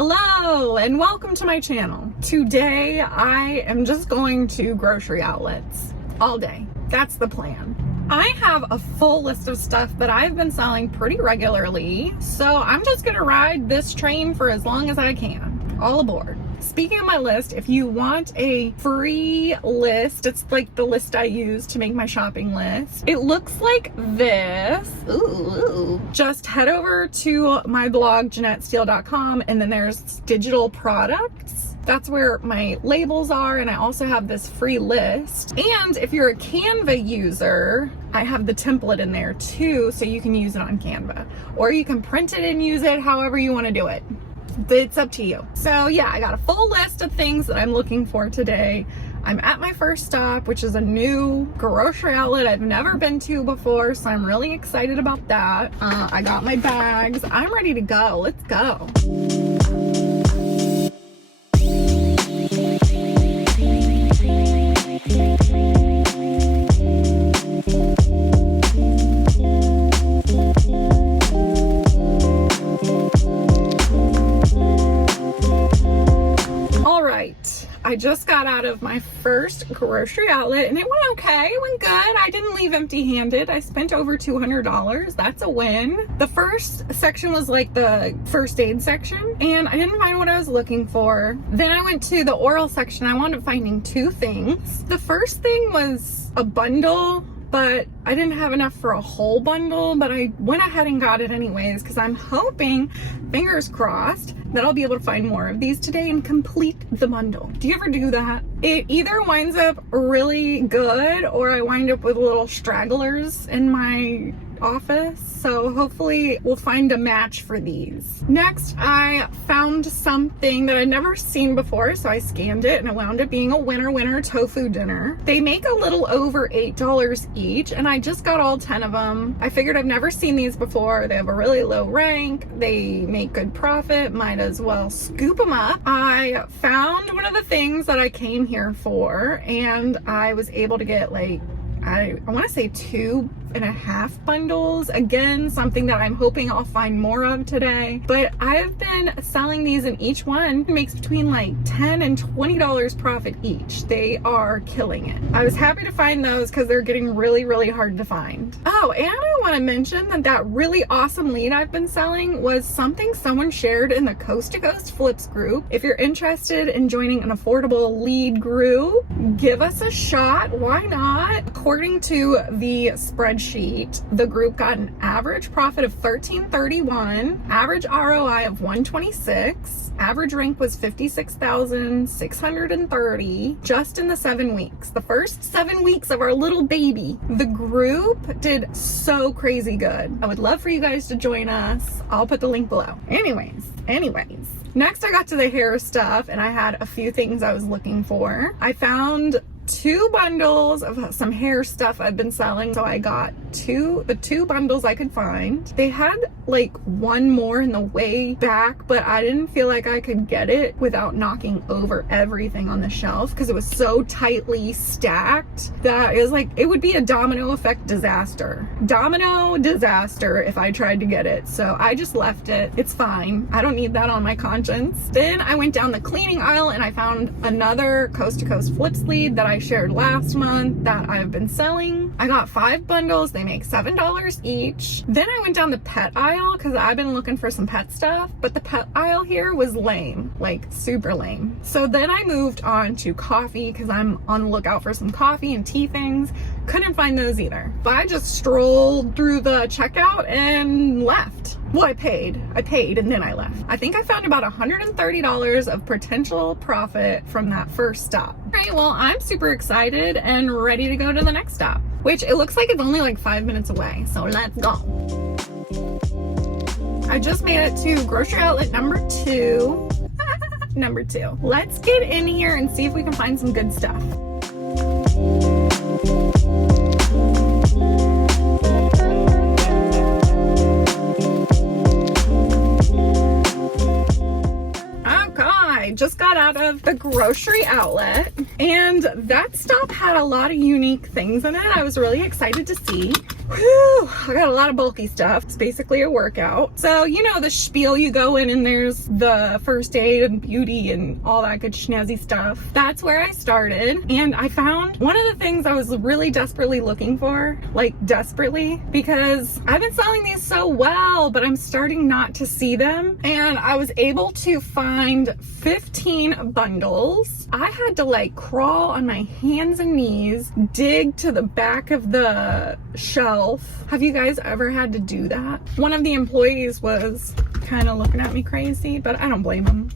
Hello and welcome to my channel. Today I am just going to grocery outlets all day. That's the plan. I have a full list of stuff that I've been selling pretty regularly, so I'm just gonna ride this train for as long as I can. All aboard. Speaking of my list, if you want a free list, it's like the list I use to make my shopping list. It looks like this. Ooh. Just head over to my blog, JeanetteSteele.com, and then there's digital products. That's where my labels are, and I also have this free list. And if you're a Canva user, I have the template in there too, so you can use it on Canva. Or you can print it and use it however you want to do it. It's up to you. So yeah, I got a full list of things that I'm looking for today. I'm at my first stop, which is a new grocery outlet I've never been to before, so I'm really excited about that. I got my bags. I'm ready to go. Let's go. I just got out of my first grocery outlet and it went okay. It went good. I didn't leave empty-handed. I spent over $200. That's a win. The first section was like the first aid section and I didn't find what I was looking for. Then I went to the oral section. I wound up finding two things. The first thing was a bundle, but I didn't have enough for a whole bundle, but I went ahead and got it anyways because I'm hoping, fingers crossed, that I'll be able to find more of these today and complete the bundle. Do you ever do that? It either winds up really good or I wind up with little stragglers in my office, so hopefully we'll find a match for these. Next, I found something that I'd never seen before, so I scanned it and it wound up being a winner tofu dinner. They make a little over $8 each and I just got all 10 of them. I figured I've never seen these before. They have a really low rank. They make good profit. Might as well scoop them up. I found one of the things that I came here for and I was able to get like I want to say 2.5 bundles. Again, something that I'm hoping I'll find more of today. But I've been selling these and each one makes between like $10 and $20 profit each. They are killing it. I was happy to find those because they're getting really hard to find. Oh, and I want to mention that really awesome lead I've been selling was something someone shared in the Coast to Coast Flips group. If you're interested in joining an affordable lead group, give us a shot. Why not? According to the spreadsheet, the group got an average profit of $13.31, average ROI of 126, average rank was 56,630 just in the 7 weeks. The first 7 weeks of our little baby. The group did so crazy good. I would love for you guys to join us. I'll put the link below. Anyways. Next I got to the hair stuff and I had a few things I was looking for. I found 2 bundles of some hair stuff I've been selling, so I got the two bundles I could find. They had like one more in the way back, but I didn't feel like I could get it without knocking over everything on the shelf because it was so tightly stacked that it was like it would be a domino effect disaster if I tried to get it. So I just left it. It's fine. I don't need that on my conscience. Then I went down the cleaning aisle and I found another Coast to Coast Flips lead that I shared last month that I've been selling. I got 5 bundles. They make $7 each. Then I went down the pet aisle because I've been looking for some pet stuff, but the pet aisle here was lame, like super lame. So then I moved on to coffee because I'm on the lookout for some coffee and tea things. Couldn't find those either. But I just strolled through the checkout and left. Well, I paid and then I left. I think I found about $130 of potential profit from that first stop. All right, well, I'm super excited and ready to go to the next stop, which it looks like it's only like 5 minutes away. So let's go. I just made it to grocery outlet number 2. Number 2. Let's get in here and see if we can find some good stuff. I just got out of the grocery outlet and that stop had a lot of unique things in it. I was really excited to see. Whew, I got a lot of bulky stuff. It's basically a workout. So, you know, the spiel, you go in and there's the first aid and beauty and all that good snazzy stuff. That's where I started. And I found one of the things I was really desperately looking for, like desperately, because I've been selling these so well, but I'm starting not to see them. And I was able to find 15 bundles. I had to like crawl on my hands and knees, dig to the back of the shelf. Have you guys ever had to do that? One of the employees was kind of looking at me crazy, but I don't blame him.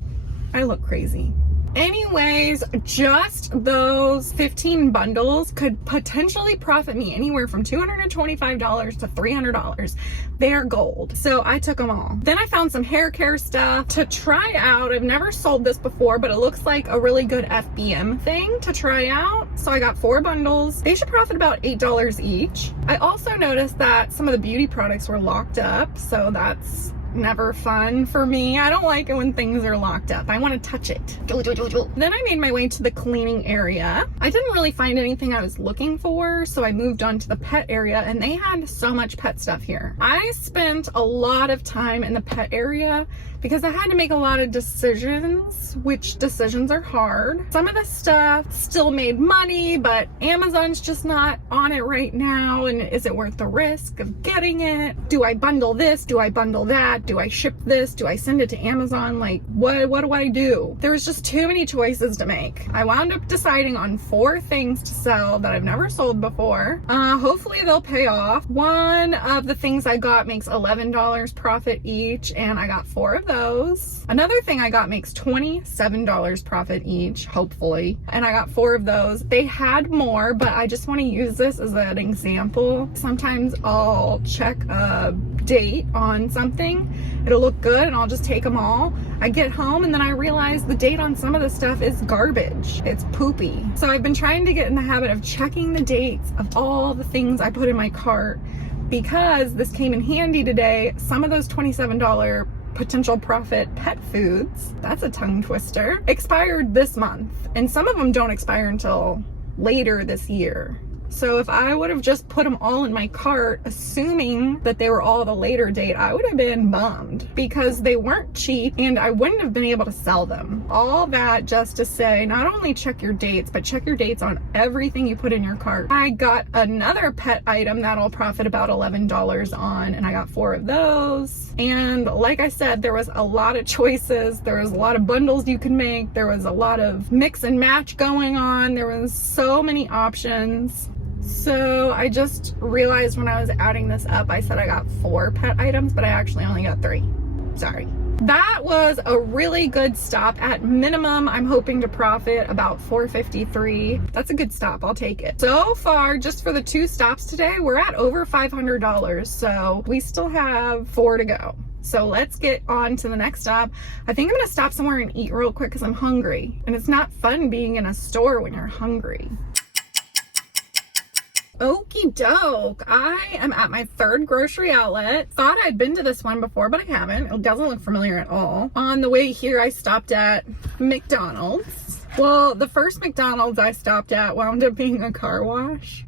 I look crazy. Anyways, just those 15 bundles could potentially profit me anywhere from $225 to $300. They're gold. So I took them all. Then I found some hair care stuff to try out. I've never sold this before, but it looks like a really good FBM thing to try out. So I got 4 bundles. They should profit about $8 each. I also noticed that some of the beauty products were locked up, so that's never fun for me. I don't like it when things are locked up. I want to touch it. Then I made my way to the cleaning area. I didn't really find anything I was looking for, so I moved on to the pet area, and they had so much pet stuff here. I spent a lot of time in the pet area because I had to make a lot of decisions, which decisions are hard. Some of the stuff still made money, but Amazon's just not on it right now. And is it worth the risk of getting it? Do I bundle this? Do I bundle that? Do I ship this? Do I send it to Amazon? Like, what do I do? There was just too many choices to make. I wound up deciding on 4 things to sell that I've never sold before. Hopefully they'll pay off. One of the things I got makes $11 profit each, and I got 4 of those. Another thing I got makes $27 profit each, hopefully, and I got 4 of those. They had more, but I just want to use this as an example. Sometimes I'll check a date on something, it'll look good, and I'll just take them all. I get home and then I realize the date on some of the stuff is garbage. It's poopy. So I've been trying to get in the habit of checking the dates of all the things I put in my cart, because this came in handy today. Some of those $27 potential profit pet foods, that's a tongue twister, expired this month, and some of them don't expire until later this year. So if I would have just put them all in my cart, assuming that they were all the later date, I would have been bummed because they weren't cheap and I wouldn't have been able to sell them. All that just to say, not only check your dates, but check your dates on everything you put in your cart. I got another pet item that'll profit about $11 on, and I got 4 of those. And like I said, there was a lot of choices. There was a lot of bundles you could make. There was a lot of mix and match going on. There was so many options. So I just realized when I was adding this up, I said I got 4 pet items, but I actually only got 3. Sorry. That was a really good stop. At minimum, I'm hoping to profit about $453. That's a good stop. I'll take it. So far, just for the 2 stops today, we're at over $500. So we still have 4 to go. So let's get on to the next stop. I think I'm gonna stop somewhere and eat real quick because I'm hungry. And it's not fun being in a store when you're hungry. Okie doke, I am at my 3rd grocery outlet. Thought I'd been to this one before, but I haven't. It doesn't look familiar at all. On the way here, I stopped at McDonald's. Well, the first McDonald's I stopped at wound up being a car wash.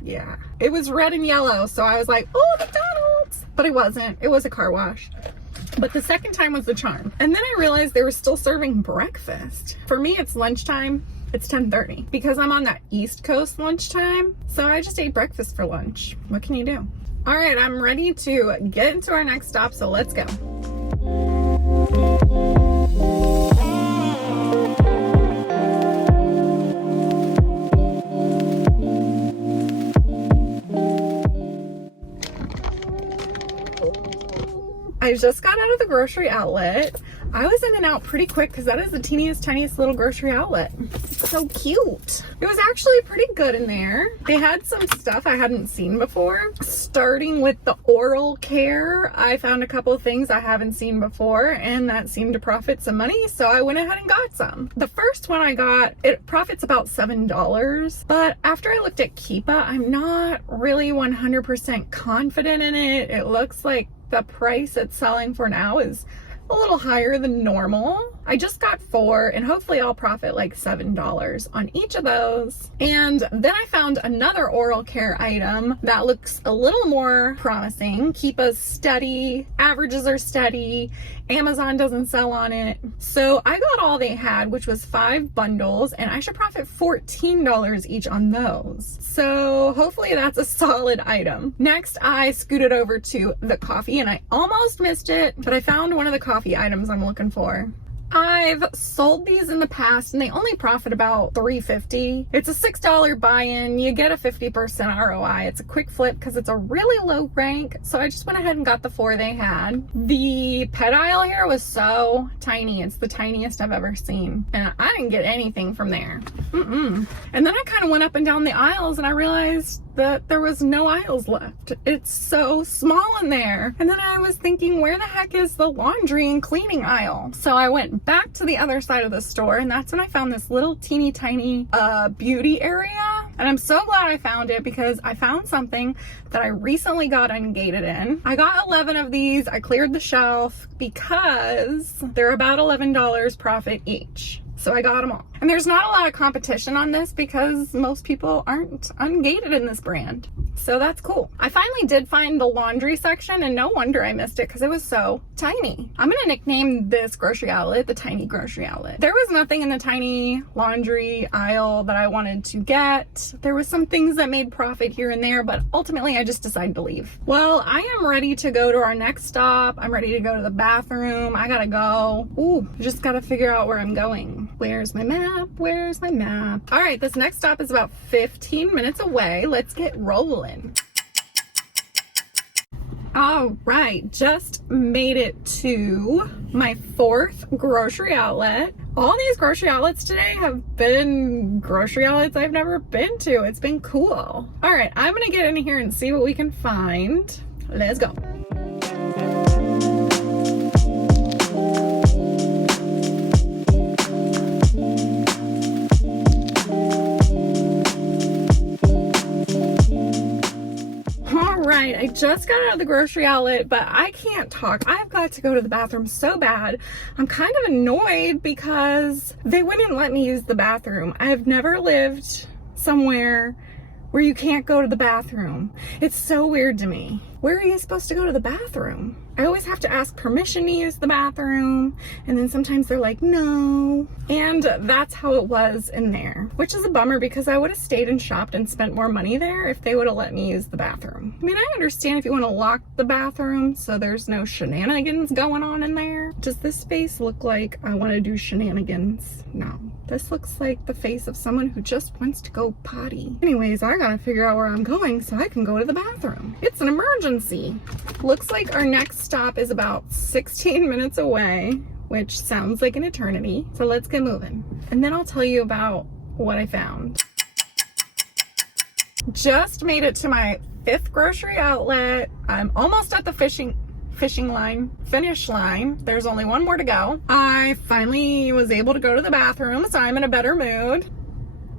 Yeah, it was red and yellow, so I was like, oh, McDonald's! But it wasn't. It was a car wash. But the second time was the charm. And then I realized they were still serving breakfast. For me, it's lunchtime. It's 10:30 because I'm on that East Coast lunchtime. So I just ate breakfast for lunch. What can you do? All right, I'm ready to get into our next stop. So let's go. I just got out of the grocery outlet. I was in and out pretty quick because that is the teeniest, tiniest little grocery outlet. It's so cute. It was actually pretty good in there. They had some stuff I hadn't seen before. Starting with the oral care, I found a couple of things I haven't seen before and that seemed to profit some money, so I went ahead and got some. The first one I got, it profits about $7, but after I looked at Keepa, I'm not really 100% confident in it. It looks like the price it's selling for now is a little higher than normal. I just got 4 and hopefully I'll profit like $7 on each of those. And then I found another oral care item that looks a little more promising. Keep us steady, averages are steady, Amazon doesn't sell on it. So I got all they had, which was 5 bundles, and I should profit $14 each on those. So hopefully that's a solid item. Next, I scooted over to the coffee and I almost missed it, but I found one of the coffee items I'm looking for. I've sold these in the past and they only profit about $3.50. It's a $6 buy-in. You get a 50% ROI. It's a quick flip because it's a really low rank. So I just went ahead and got the 4 they had. The pet aisle here was so tiny. It's the tiniest I've ever seen. And I didn't get anything from there. And then I kind of went up and down the aisles and I realized that there was no aisles left. It's so small in there. And then I was thinking, where the heck is the laundry and cleaning aisle? So I went back to the other side of the store and that's when I found this little teeny tiny beauty area. And I'm so glad I found it because I found something that I recently got ungated in. I got 11 of these. I cleared the shelf because they're about $11 profit each. So I got them all. And there's not a lot of competition on this because most people aren't ungated in this brand. So that's cool. I finally did find the laundry section and no wonder I missed it because it was so tiny. I'm gonna nickname this grocery outlet the tiny grocery outlet. There was nothing in the tiny laundry aisle that I wanted to get. There was some things that made profit here and there, but ultimately I just decided to leave. Well, I am ready to go to our next stop. I'm ready to go to the bathroom. I gotta go. Ooh, I just gotta figure out where I'm going. Where's my map? Where's my map? All right, this next stop is about 15 minutes away. Let's get rolling. All right, just made it to my 4th grocery outlet. All these grocery outlets today have been grocery outlets I've never been to. It's been cool. All right, I'm gonna get in here and see what we can find. Let's go. Right, I just got out of the grocery outlet, but I can't talk. I've got to go to the bathroom so bad. I'm kind of annoyed because they wouldn't let me use the bathroom. I've never lived somewhere where you can't go to the bathroom. It's so weird to me. Where are you supposed to go to the bathroom? I always have to ask permission to use the bathroom, and then sometimes they're like, no. And that's how it was in there, which is a bummer because I would have stayed and shopped and spent more money there if they would have let me use the bathroom. I mean, I understand if you want to lock the bathroom so there's no shenanigans going on in there. Does this space look like I want to do shenanigans? No. This looks like the face of someone who just wants to go potty. Anyways, I gotta figure out where I'm going so I can go to the bathroom. It's an emergency. Looks like our next stop is about 16 minutes away, which sounds like an eternity. So let's get moving. And then I'll tell you about what I found. Just made it to my 5th grocery outlet. I'm almost at the finish line. There's only one more to go. I finally was able to go to the bathroom, so I'm in a better mood.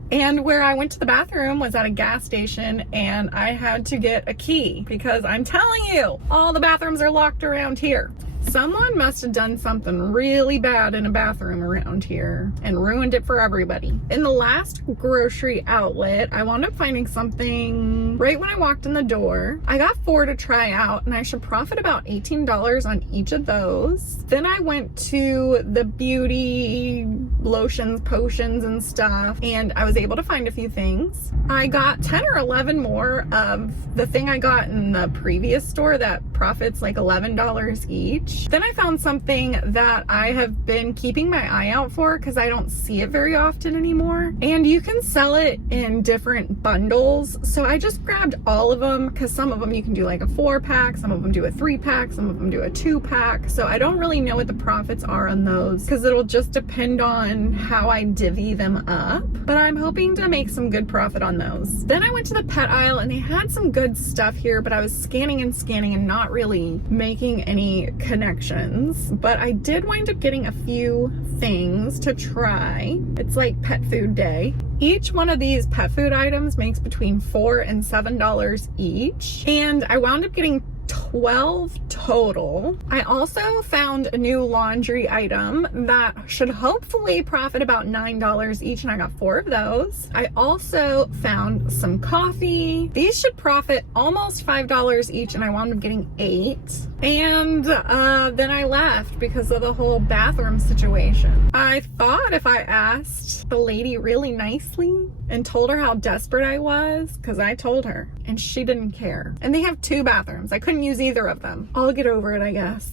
And where I went to the bathroom was at a gas station and I had to get a key because I'm telling you, all the bathrooms are locked around here. Someone must have done something really bad in a bathroom around here and ruined it for everybody. In the last grocery outlet, I wound up finding something right when I walked in the door. I got 4 to try out and I should profit about $18 on each of those. Then I went to the beauty lotions, potions and stuff, and I was able to find a few things. I got 10 or 11 more of the thing I got in the previous store that profits like $11 each. Then I found something that I have been keeping my eye out for because I don't see it very often anymore. And you can sell it in different bundles. So I just grabbed all of them because some of them you can do like a 4-pack, some of them do a 3-pack, some of them do a 2-pack. So I don't really know what the profits are on those because it'll just depend on how I divvy them up. But I'm hoping to make some good profit on those. Then I went to the pet aisle and they had some good stuff here, but I was scanning and not really making any connections. But I did wind up getting a few things to try. It's like pet food day. Each one of these pet food items makes between $4 and $7 each. And I wound up getting 12 total. I also found a new laundry item that should hopefully profit about $9 each, and I got 4 of those. I also found some coffee. These should profit almost $5 each, and I wound up getting 8. And then I left because of the whole bathroom situation. I thought if I asked the lady really nicely and told her how desperate I was, because I told her, and she didn't care. And they have 2 bathrooms. I couldn't use either of them. I'll get over it, I guess.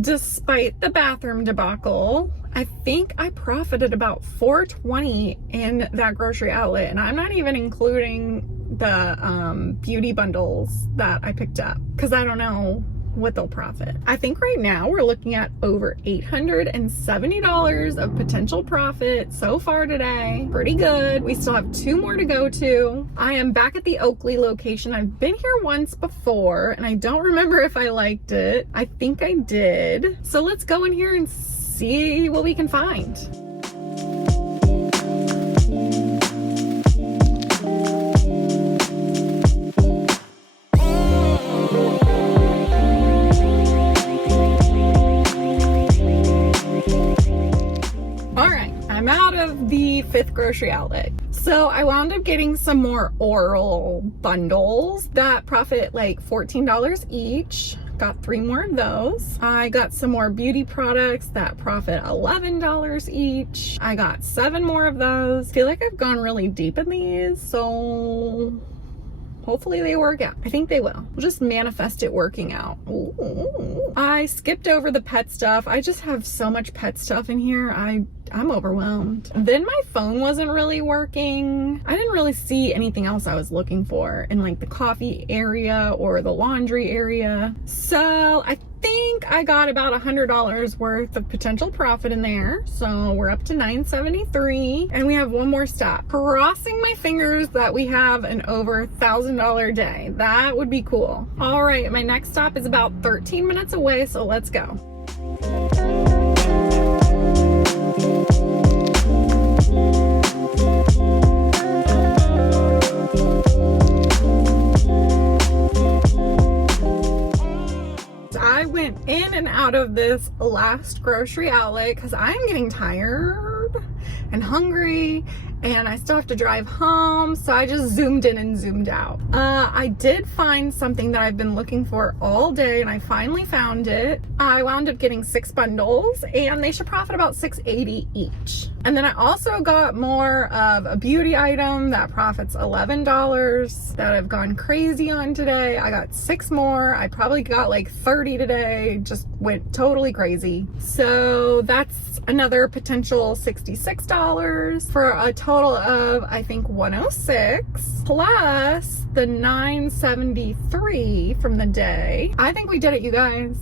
Despite the bathroom debacle, I think I profited about $4.20 in that grocery outlet, and I'm not even including the beauty bundles that I picked up, because I don't know what they'll profit. I think right now we're looking at over $870 of potential profit so far today. Pretty good. We still have 2 more to go to. I am back at the Oakley location. I've been here once before and I don't remember if I liked it. I think I did. So let's go in here and see what we can find. I'm out of the 5th grocery outlet. So I wound up getting some more oral bundles that profit like $14 each. Got 3 more of those. I got some more beauty products that profit $11 each. I got 7 more of those. Feel like I've gone really deep in these, so hopefully they work out. I think they will. We'll just manifest it working out. Ooh. I skipped over the pet stuff. I just have so much pet stuff in here. I'm overwhelmed. Then my phone wasn't really working. I didn't really see anything else I was looking for in like the coffee area or the laundry area. So I think I got about $100 worth of potential profit in there. So we're up to $973 and we have 1 more stop. Crossing my fingers that we have an over $1,000 day. That would be cool. All right, my next stop is about 13 minutes away, so let's go. I went in and out of this last grocery outlet because I'm getting tired and hungry and I still have to drive home, so I just zoomed in and zoomed out. I did find something that I've been looking for all day and I finally found it. I wound up getting 6 bundles and they should profit about $6.80 each. And then I also got more of a beauty item that profits $11 that I've gone crazy on today. I got 6 more. I probably got like 30 today, just went totally crazy. So that's another potential $66 for a total of I think $106 plus the $973 from the day. I think we did it, you guys.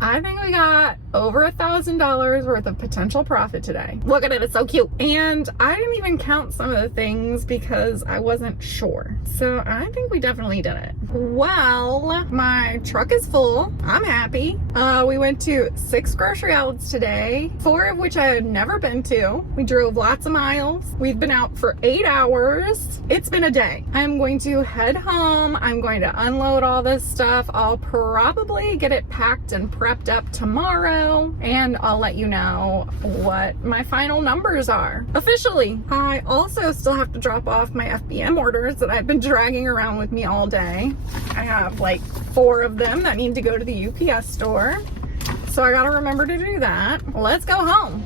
I think we got over $1,000 worth of potential profit today. Look at it, it's so cute. And I didn't even count some of the things because I wasn't sure. So I think we definitely did it. Well, my truck is full. I'm happy. We went to 6 grocery outlets today, 4 of which I had never been to. We drove lots of miles. We've been out for 8 hours. It's been a day. I'm going to head home. I'm going to unload all this stuff. I'll probably get it packed and prepped up tomorrow, and I'll let you know what my final numbers are officially. I also still have to drop off my FBM orders that I've been dragging around with me all day. I have like 4 of them that need to go to the UPS store, so I gotta remember to do that. Let's go home.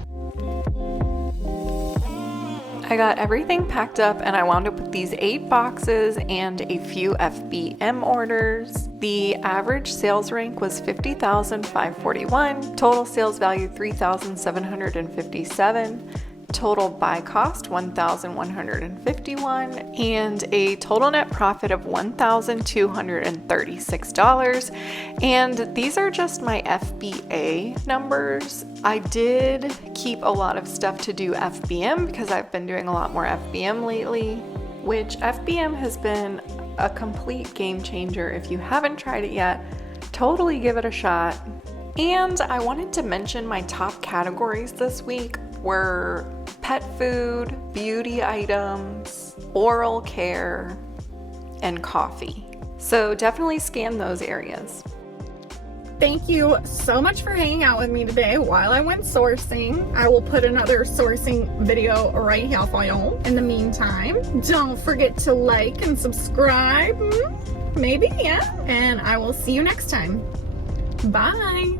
I got everything packed up and I wound up with these 8 boxes and a few FBM orders. The average sales rank was 50,541, total sales value 3,757, total buy cost 1,151, and a total net profit of $1,236. And these are just my FBA numbers. I did keep a lot of stuff to do FBM because I've been doing a lot more FBM lately, which FBM has been a complete game changer. If you haven't tried it yet, totally give it a shot. And I wanted to mention my top categories this week were pet food, beauty items, oral care, and coffee. So definitely scan those areas. Thank you so much for hanging out with me today while I went sourcing. I will put another sourcing video right here for you. In the meantime, don't forget to like and subscribe. Maybe, yeah. And I will see you next time. Bye.